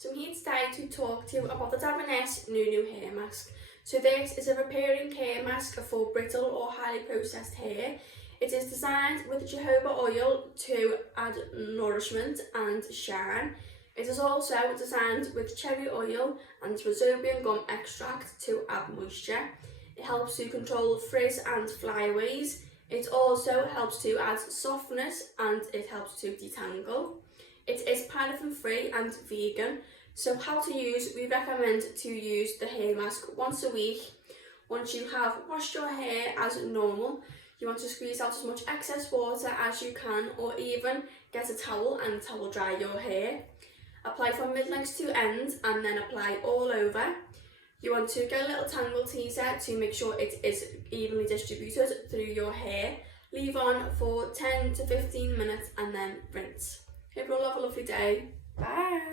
So I'm here today to talk to you about the Davines NOUNOU Hair Mask. So this is a repairing hair mask for brittle or highly processed hair. It is designed with jojoba oil to add nourishment and shine. It is also designed with cherry oil and rhizobium gum extract to add moisture. It helps to control frizz and flyaways. It also helps to add softness and it helps to detangle. It is paraffin free and vegan. So how to use, we recommend to use the hair mask once a week. Once you have washed your hair as normal, you want to squeeze out as much excess water as you can, or even get a towel and towel dry your hair. Apply from mid-length to end and then apply all over. You want to get a little tangle teaser to make sure it is evenly distributed through your hair. Leave on for 10 to 15 minutes and then rinse. Hope you all have a lovely day. Bye!